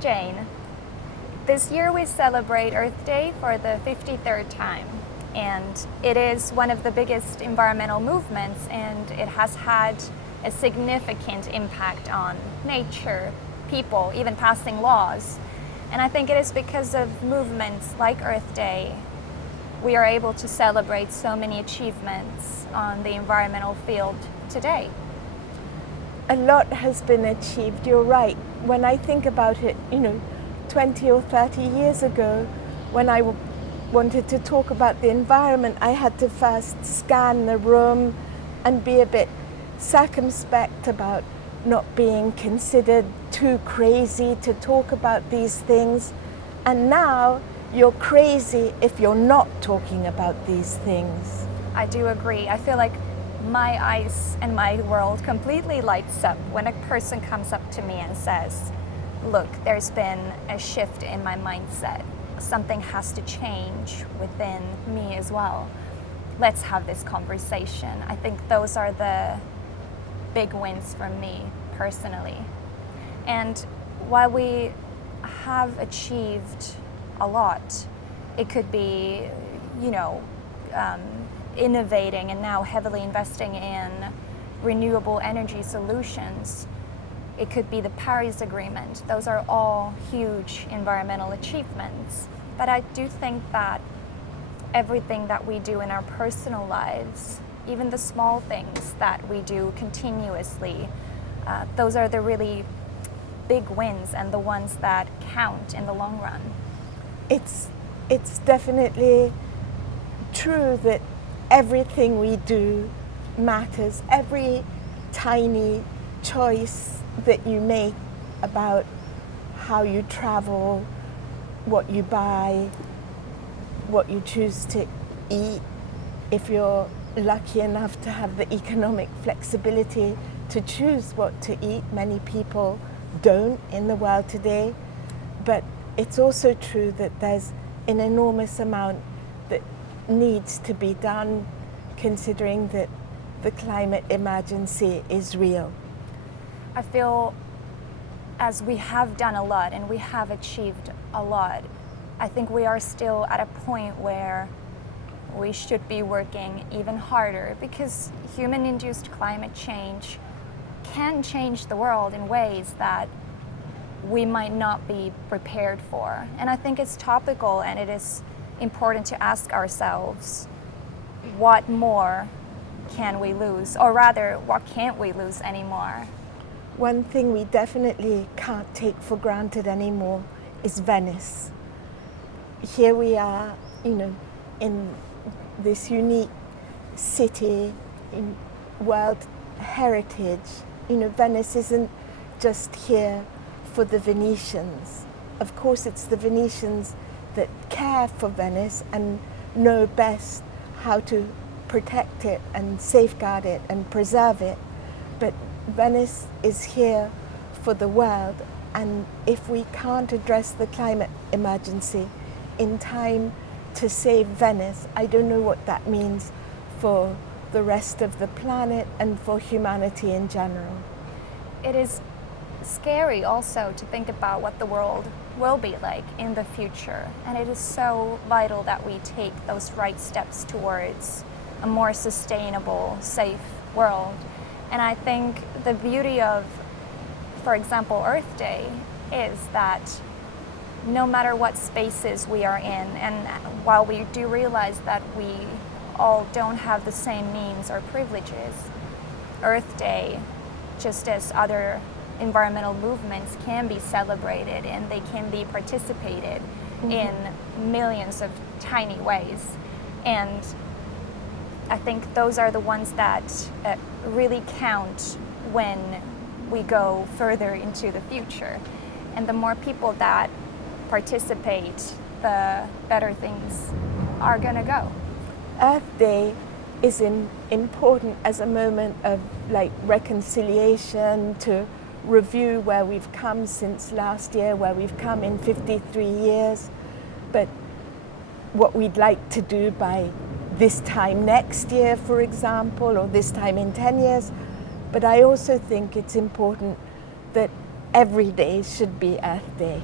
Jane, this year we celebrate Earth Day for the 53rd time, and it is one of the biggest environmental movements, and it has had a significant impact on nature, people, even passing laws. And I think it is because of movements like Earth Day we are able to celebrate so many achievements on the environmental field today. A lot has been achieved, you're right. When I think about it, 20 or 30 years ago, when I wanted to talk about the environment, I had to first scan the room and be a bit circumspect about not being considered too crazy to talk about these things. And now you're crazy if you're not talking about these things. I do agree. I feel like my eyes and my world completely lights up when a person comes up to me and says, look, there's been a shift in my mindset. Something has to change within me as well. Let's have this conversation. I think those are the big wins for me personally. And while we have achieved a lot, it could be, innovating and now heavily investing in renewable energy solutions. It could be the Paris Agreement. Those are all huge environmental achievements. But I do think that everything that we do in our personal lives, even the small things that we do continuously, those are the really big wins and the ones that count in the long run. It's definitely true that everything we do matters. Every tiny choice that you make about how you travel, what you buy, what you choose to eat, if you're lucky enough to have the economic flexibility to choose what to eat. Many people don't in the world today, but it's also true that there's an enormous amount that needs to be done, considering that the climate emergency is real. I feel as we have done a lot and we have achieved a lot, I think we are still at a point where we should be working even harder, because human-induced climate change can change the world in ways that we might not be prepared for. And I think it's topical, and it is important to ask ourselves, what more can we lose? Or rather, what can't we lose anymore? One thing we definitely can't take for granted anymore is Venice. Here we are, in this unique city, in world heritage. Venice isn't just here for the Venetians. Of course, it's the Venetians that care for Venice and know best how to protect it and safeguard it and preserve it. But Venice is here for the world, and if we can't address the climate emergency in time to save Venice, I don't know what that means for the rest of the planet and for humanity in general. It is scary also to think about what the world will be like in the future, and it is so vital that we take those right steps towards a more sustainable, safe world. And I think the beauty of, for example, Earth Day is that no matter what spaces we are in, and while we do realize that we all don't have the same means or privileges, Earth Day, just as other environmental movements, can be celebrated and they can be participated in millions of tiny ways. And I think those are the ones that really count when we go further into the future. And the more people that participate, the better things are gonna go. Earth Day is important as a moment of reconciliation, to review where we've come since last year, where we've come in 53 years, but what we'd like to do by this time next year, for example, or this time in 10 years. But I also think it's important that every day should be Earth Day.